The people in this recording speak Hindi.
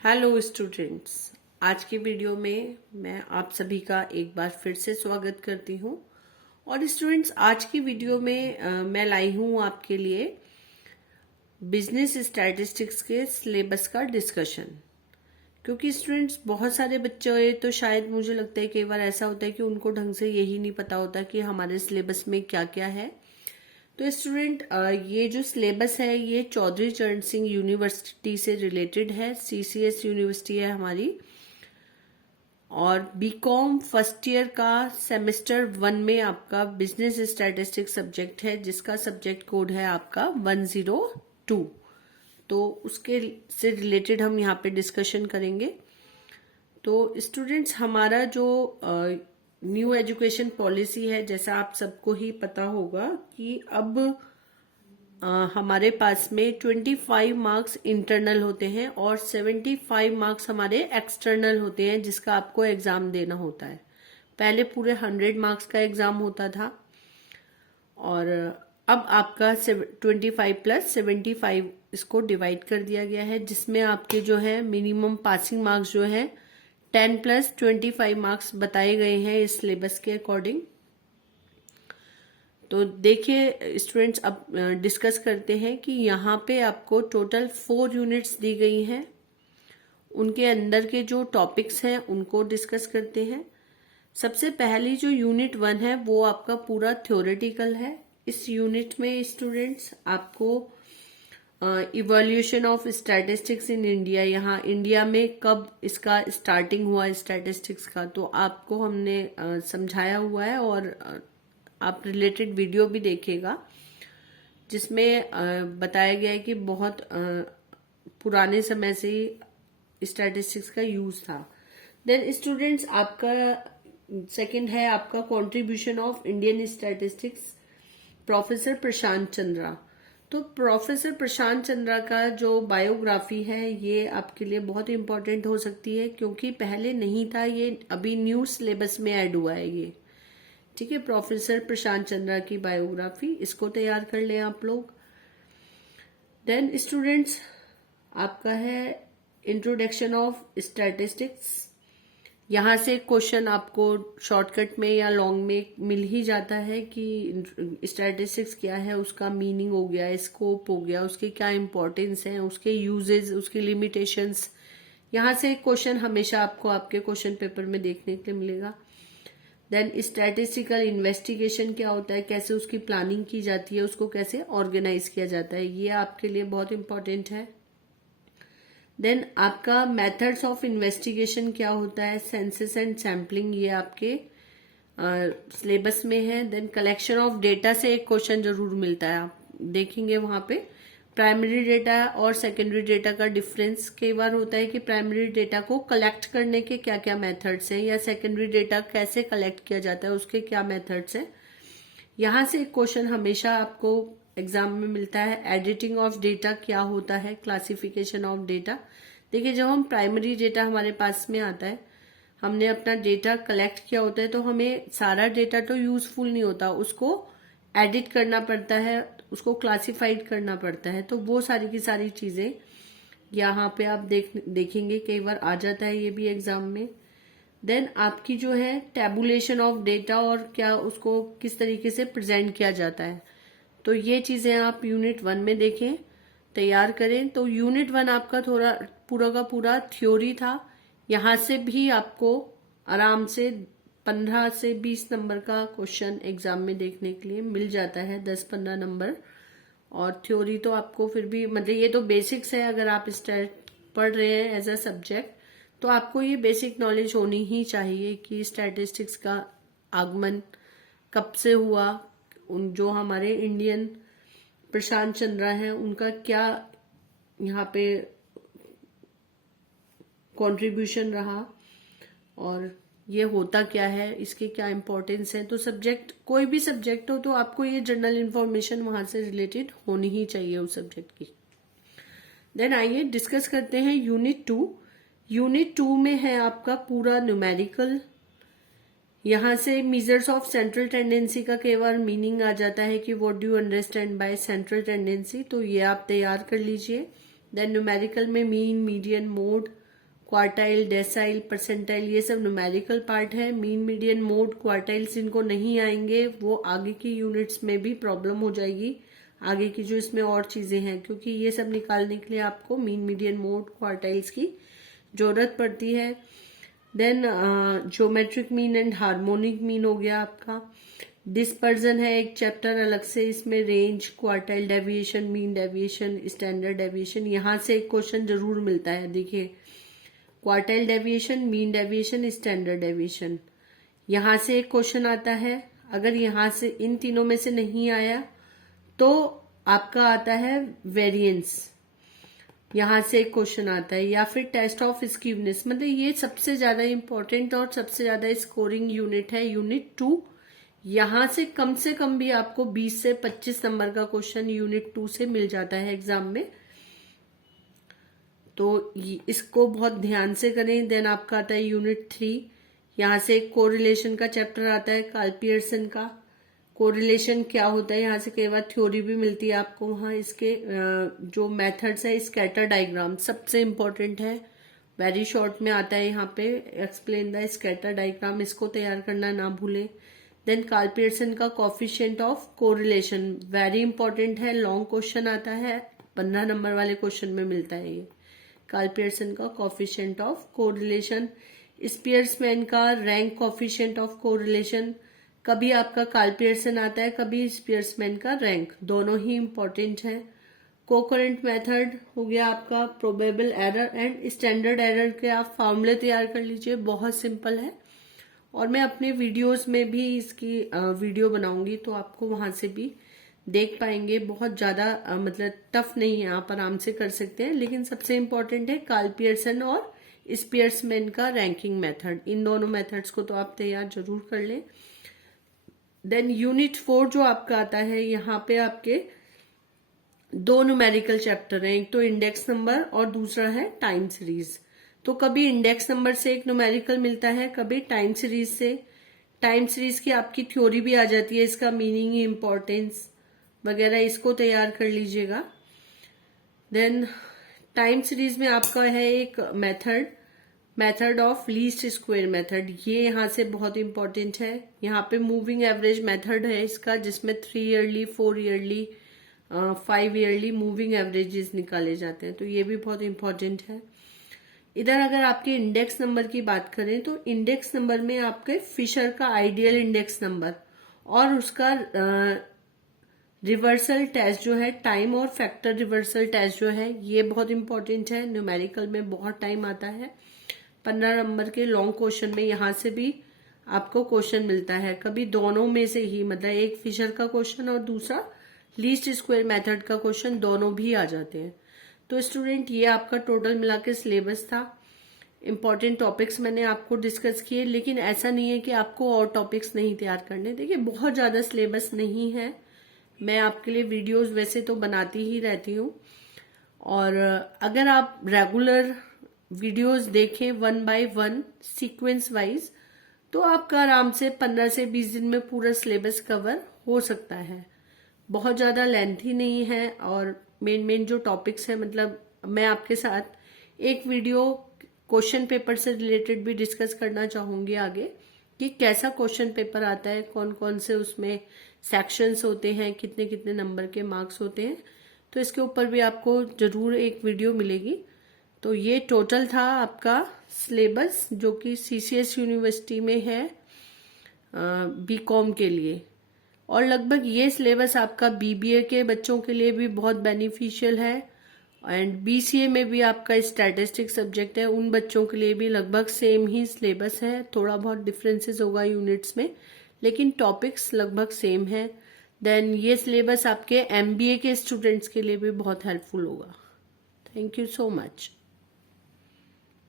हेलो स्टूडेंट्स, आज की वीडियो में मैं आप सभी का एक बार फिर से स्वागत करती हूँ। और स्टूडेंट्स, आज की वीडियो में मैं लाई हूँ आपके लिए बिजनेस स्टैटिस्टिक्स के सिलेबस का डिस्कशन। क्योंकि स्टूडेंट्स, बहुत सारे बच्चे तो शायद मुझे लगता है कई बार ऐसा होता है कि उनको ढंग से यही नहीं पता होता कि हमारे सिलेबस में क्या क्या है। तो स्टूडेंट, ये जो सिलेबस है ये चौधरी चरण सिंह यूनिवर्सिटी से रिलेटेड है। सीसीएस यूनिवर्सिटी है हमारी। और बीकॉम फर्स्ट ईयर का सेमेस्टर 1 में आपका बिजनेस स्टैटिस्टिक्स सब्जेक्ट है, जिसका सब्जेक्ट कोड है आपका 102। तो उसके से रिलेटेड हम यहाँ पे डिस्कशन करेंगे। तो स्टूडेंट्स, हमारा जो न्यू एजुकेशन पॉलिसी है, जैसा आप सबको ही पता होगा कि अब हमारे पास में 25 मार्क्स इंटरनल होते हैं और 75 मार्क्स हमारे एक्सटर्नल होते हैं, जिसका आपको एग्जाम देना होता है। पहले पूरे 100 मार्क्स का एग्जाम होता था और अब आपका 25 प्लस 75 इसको डिवाइड कर दिया गया है, जिसमें आपके जो है मिनिमम पासिंग मार्क्स जो है 10 प्लस 25 मार्क्स बताए गए हैं इस सिलेबस के अकॉर्डिंग। तो देखिए स्टूडेंट्स, अब डिस्कस करते हैं कि यहाँ पे आपको टोटल 4 यूनिट्स दी गई हैं। उनके अंदर के जो टॉपिक्स हैं उनको डिस्कस करते हैं। सबसे पहली जो यूनिट 1 है वो आपका पूरा थ्योरेटिकल है। इस यूनिट में स्टूडेंट्स आपको evolution of statistics in India, यहाँ इंडिया में कब इसका स्टार्टिंग हुआ स्टैटिस्टिक्स का, तो आपको हमने समझाया हुआ है। और आप रिलेटेड वीडियो भी देखिएगा, जिसमें बताया गया है कि बहुत पुराने समय से ही स्टैटिस्टिक्स का यूज था। देन स्टूडेंट्स, आपका सेकंड है आपका contribution of Indian statistics, professor Prashant Chandra. तो प्रोफेसर प्रशांत चंद्रा का जो बायोग्राफी है ये आपके लिए बहुत इंपॉर्टेंट हो सकती है, क्योंकि पहले नहीं था, ये अभी न्यू सिलेबस में ऐड हुआ है ये। ठीक है, प्रोफेसर प्रशांत चंद्रा की बायोग्राफी, इसको तैयार कर लें आप लोग। देन स्टूडेंट्स, आपका है इंट्रोडक्शन ऑफ स्टैटिस्टिक्स। यहाँ से क्वेश्चन आपको शॉर्टकट में या लॉन्ग में मिल ही जाता है कि स्टैटिस्टिक्स क्या है, उसका मीनिंग हो गया, स्कोप हो गया, उसके क्या इंपॉर्टेंस है, उसके यूजेस, उसकी लिमिटेशंस। यहाँ से क्वेश्चन हमेशा आपको आपके क्वेश्चन पेपर में देखने के लिए मिलेगा। देन स्टैटिस्टिकल इन्वेस्टिगेशन क्या होता है, कैसे उसकी प्लानिंग की जाती है, उसको कैसे ऑर्गेनाइज किया जाता है, ये आपके लिए बहुत इंपॉर्टेंट है। देन आपका मेथड्स ऑफ इन्वेस्टिगेशन क्या होता है, सेंसस एंड सैम्पलिंग, ये आपके सिलेबस में है। देन कलेक्शन ऑफ डेटा से एक क्वेश्चन जरूर मिलता है, आप देखेंगे वहां पे प्राइमरी डेटा और सेकेंडरी डेटा का डिफरेंस। कई बार होता है कि प्राइमरी डेटा को कलेक्ट करने के क्या क्या मेथड्स हैं, या सेकेंडरी डेटा कैसे कलेक्ट किया जाता है उसके क्या मेथड्स हैं। यहाँ से एक क्वेश्चन हमेशा आपको एग्जाम में मिलता है। एडिटिंग ऑफ डेटा क्या होता है, क्लासिफिकेशन ऑफ डेटा। देखिए, जब हम प्राइमरी डेटा हमारे पास में आता है, हमने अपना डेटा कलेक्ट किया होता है, तो हमें सारा डेटा तो यूजफुल नहीं होता, उसको एडिट करना पड़ता है, उसको क्लासिफाइड करना पड़ता है। तो वो सारी की सारी चीजें यहाँ पे आप देखेंगे, कई बार आ जाता है ये भी एग्जाम में। देन आपकी जो है टैबुलेशन ऑफ डेटा, और क्या उसको किस तरीके से प्रेजेंट किया जाता है, तो ये चीजें आप यूनिट 1 में देखें, तैयार करें। तो यूनिट 1 आपका थोड़ा पूरा का पूरा थ्योरी था। यहाँ से भी आपको आराम से 15 से 20 नंबर का क्वेश्चन एग्जाम में देखने के लिए मिल जाता है, 10-15 नंबर। और थ्योरी तो आपको फिर भी, मतलब ये तो बेसिक्स है, अगर आप स्टैट पढ़ रहे हैं एज अ सब्जेक्ट तो आपको ये बेसिक नॉलेज होनी ही चाहिए कि स्टैटिस्टिक्स का आगमन कब से हुआ, उन जो हमारे इंडियन प्रशांत चंद्रा हैं उनका क्या यहाँ पे कंट्रीब्यूशन रहा, और ये होता क्या है, इसके क्या इंपॉर्टेंस है। तो सब्जेक्ट, कोई भी सब्जेक्ट हो तो आपको ये जनरल इंफॉर्मेशन वहां से रिलेटेड होनी ही चाहिए उस सब्जेक्ट की। देन आइए डिस्कस करते हैं यूनिट 2। यूनिट 2 में है आपका पूरा न्यूमेरिकल। यहाँ से मीजर्स ऑफ सेंट्रल टेंडेंसी का कई बार मीनिंग आ जाता है कि what do you understand by central tendency, तो ये आप तैयार कर लीजिए। देन न्यूमेरिकल में mean, median, mode, quartile, decyl, percentile, ये सब न्यूमेरिकल पार्ट है। मीन, मीडियन, मोड, क्वार्टाइल्स इनको नहीं आएंगे, वो आगे की यूनिट्स में भी प्रॉब्लम हो जाएगी, आगे की जो इसमें और चीजें हैं, क्योंकि ये सब निकालने के लिए आपको मीन, मीडियन, मोड, क्वार्टाइल्स की जरूरत पड़ती है। Then geometric mean and harmonic mean हो गया आपका। डिस्पर्जन है एक चैप्टर अलग से, इसमें range, quartile deviation, mean deviation, standard deviation, यहां से एक क्वेश्चन जरूर मिलता है। देखिए, quartile deviation, mean deviation, standard deviation, यहां से एक क्वेश्चन आता है। अगर यहां से इन तीनों में से नहीं आया तो आपका आता है वेरिएंस, यहां से एक क्वेश्चन आता है, या फिर टेस्ट ऑफ स्कीवनेस। मतलब ये सबसे ज्यादा इंपॉर्टेंट और सबसे ज्यादा स्कोरिंग यूनिट है, यूनिट 2। यहां से कम भी आपको 20 से 25 नंबर का क्वेश्चन यूनिट 2 से मिल जाता है एग्जाम में, तो इसको बहुत ध्यान से करें। देन आपका आता है यूनिट 3, यहां से एक कोरिलेशन का चैप्टर आता है, कार्ल पियर्सन का। कोरिलेशन क्या होता है, यहाँ से कई बार थ्योरी भी मिलती है आपको वहां। इसके जो मेथड्स है, स्कैटर डायग्राम सबसे इंपॉर्टेंट है, वेरी शॉर्ट में आता है यहाँ पे, एक्सप्लेन द स्कैटर डायग्राम, इसको तैयार करना ना भूलें। देन कार्ल पियर्सन का coefficient of correlation, very important है, लॉन्ग क्वेश्चन आता है, 15 नंबर वाले क्वेश्चन में मिलता है ये, कार्ल पियर्सन का कोफिशिएंट ऑफ कोरिलेशन। स्पियर्समैन का रैंक कोफिशिएंट ऑफ कोरिलेशन, कभी आपका कार्ल पियर्सन आता है, कभी स्पियर्समैन का रैंक, दोनों ही इंपॉर्टेंट है। कोकरेंट मेथड हो गया आपका, probable error and standard error के आप फॉर्मूले तैयार कर लीजिए, बहुत सिंपल है। और मैं अपने वीडियोस में भी इसकी वीडियो बनाऊंगी, तो आपको वहां से भी देख पाएंगे। बहुत ज्यादा मतलब टफ नहीं है, आप आराम से कर सकते हैं, लेकिन सबसे इंपॉर्टेंट है कार्ल पियर्सन और स्पियर्समैन का रैंकिंग मेथड, इन दोनों मेथड्स को तो आप तैयार जरूर कर लें। देन यूनिट 4 जो आपका आता है, यहाँ पे आपके 2 न्यूमेरिकल चैप्टर हैं, एक तो इंडेक्स नंबर और दूसरा है टाइम सीरीज। तो कभी इंडेक्स नंबर से एक न्यूमेरिकल मिलता है, कभी टाइम सीरीज से। टाइम सीरीज की आपकी थ्योरी भी आ जाती है, इसका मीनिंग, इंपॉर्टेंस वगैरह, इसको तैयार कर लीजिएगा। देन टाइम सीरीज में आपका है एक method of least square method, ये यहां से बहुत इंपॉर्टेंट है। यहाँ पे मूविंग एवरेज मेथड है इसका, जिसमें 3 yearly, 4 yearly, 5 yearly moving averages निकाले जाते हैं, तो ये भी बहुत इंपॉर्टेंट है। इधर अगर आपके इंडेक्स नंबर की बात करें, तो इंडेक्स नंबर में आपके फिशर का आइडियल इंडेक्स नंबर और उसका रिवर्सल टेस्ट जो है, टाइम और फैक्टर रिवर्सल टेस्ट जो है, ये बहुत इंपॉर्टेंट है। न्यूमेरिकल में बहुत टाइम आता है, 15 नंबर के लॉन्ग क्वेश्चन में यहां से भी आपको क्वेश्चन मिलता है, कभी दोनों में से ही, मतलब एक फिशर का क्वेश्चन और दूसरा लीस्ट स्क्वायर मेथड का क्वेश्चन, दोनों भी आ जाते हैं। तो स्टूडेंट, ये आपका टोटल मिला के सिलेबस था। इंपॉर्टेंट टॉपिक्स मैंने आपको डिस्कस किए, लेकिन ऐसा नहीं है कि आपको और टॉपिक्स नहीं तैयार करने। देखिए, बहुत ज्यादा सिलेबस नहीं है, मैं आपके लिए वीडियोस वैसे तो बनाती ही रहती हूँ, और अगर आप रेगुलर वीडियोस देखें 1 बाय 1 सीक्वेंस वाइज, तो आपका आराम से 15 से 20 दिन में पूरा सिलेबस कवर हो सकता है। बहुत ज्यादा लेंथी नहीं है, और मेन जो टॉपिक्स है, मतलब मैं आपके साथ एक वीडियो क्वेश्चन पेपर से रिलेटेड भी डिस्कस करना चाहूंगी आगे, कि कैसा क्वेश्चन पेपर आता है, कौन कौन से उसमें सेक्शंस होते हैं, कितने कितने नंबर के मार्क्स होते हैं, तो इसके ऊपर भी आपको जरूर एक वीडियो मिलेगी। तो ये टोटल था आपका सिलेबस, जो कि सीसीएस यूनिवर्सिटी में है बीकॉम के लिए, और लगभग ये सिलेबस आपका बीबीए के बच्चों के लिए भी बहुत बेनिफिशियल है, एंड बीसीए में भी आपका स्टैटिस्टिक्स सब्जेक्ट है, उन बच्चों के लिए भी लगभग सेम ही सिलेबस है। थोड़ा बहुत डिफरेंसेस होगा यूनिट्स में, लेकिन टॉपिक्स लगभग सेम है। देन ये सिलेबस आपके एमबीए के स्टूडेंट्स के लिए भी बहुत हेल्पफुल होगा। Thank you so much.